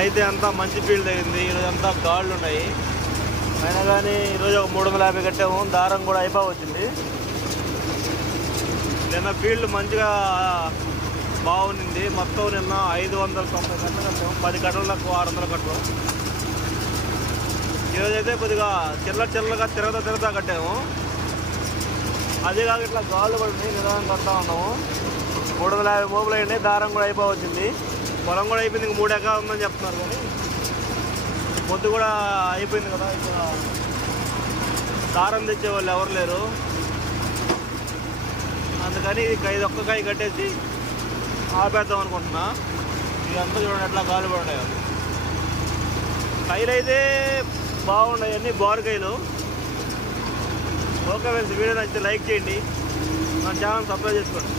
అయితే అంతా మంచి ఫీల్డ్ అయింది. ఈరోజు అంతా గాళ్ళు ఉన్నాయి. అయినా కానీ ఈరోజు ఒక 350 కట్టాము. దారం కూడా అయిపోవచ్చింది. నిన్న ఫీల్డ్ మంచిగా బాగుంది. మొత్తం నిన్న 590 కట్టలు కట్టాము. 10 కట్టలకు 600 కట్టలు. ఈరోజైతే కొద్దిగా చిల్లగా తిరగతా కట్టాము. అదే కాక ఇట్లా గాళ్ళు పడి నిదానం కడతా ఉన్నాము. 350 మోపులు అయ్యింది. దారం కూడా అయిపోవచ్చింది. పొలం కూడా అయిపోయింది. ఇంక 3 ఎకరాలు ఉందని చెప్తున్నారు. కానీ పొద్దు కూడా అయిపోయింది కదా. ఇక్కడ దారం తెచ్చేవాళ్ళు ఎవరు లేరు. అందుకని ఇది ఒక్క కాయ కట్టేసి ఆపేద్దాం అనుకుంటున్నా. ఇదంతా చూడండి ఎట్లా గాలి పడినాయి. కాయలు అయితే బాగున్నాయి. అన్నీ బోరకాయలు. ఓకే ఫ్రెండ్స్, వీడియో నచ్చితే లైక్ చేయండి. మన ఛానల్ సబ్స్క్రైబ్ చేసుకోండి.